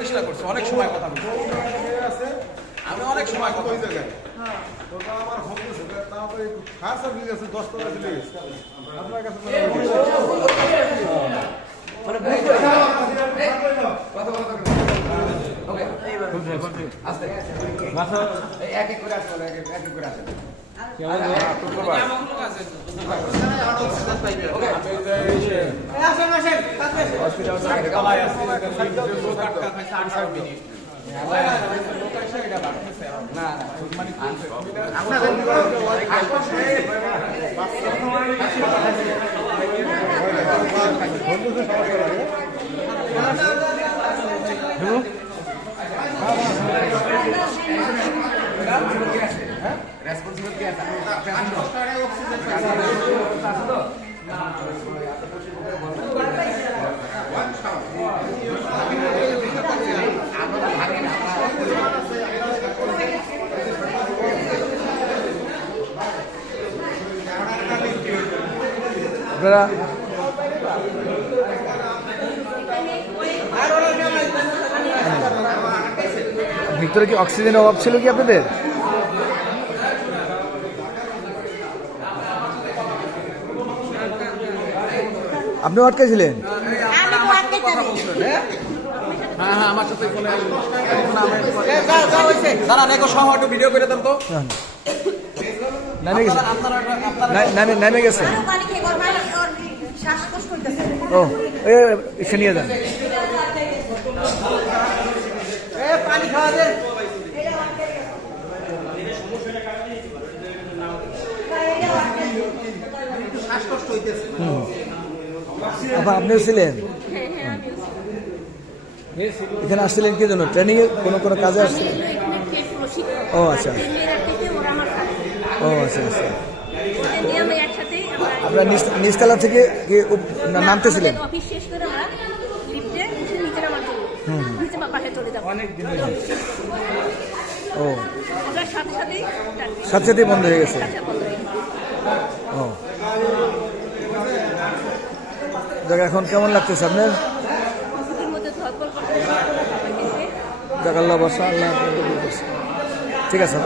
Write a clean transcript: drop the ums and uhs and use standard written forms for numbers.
চেষ্টা করছি, অনেক সময় কথা বলছি, আমি অনেক সময় কথা বলছি। আমার ফোন করছে তারপরে খাস আপনি গেছে 10 টাকা দিলে আপনার কাছে আপনারা ভিতরে কি অক্সিজেনের অভাব ছিল কি আপনাদের? আপনিও আটকেছিলেন? হ্যাঁ হ্যাঁ, আমার সাথে ফোনে দাঁড়ান, একটু সময় একটু ভিডিও করে দেন তো। নেমে গেছে, নেমে গেছে। ও এসে নিয়ে যান। পানি খাওয়া যায়। শ্বাসকষ্ট হইতেছে। আপনিও ছিলেন এখানে? আসছিলেন কি জন্য? ট্রেনিং এ কোনো কাজে আসছিলেন? ও আচ্ছা, ও আচ্ছা আচ্ছা। আপনার নিচতলা থেকে নামতেছিলেন? ও সাথে সাথেই বন্ধ হয়ে গেছে। ও দেখ, এখন কেমন লাগতেছে আপনার? দেখ, আল্লাহ বর্ষা, আল্লাহ ঠিক আছে।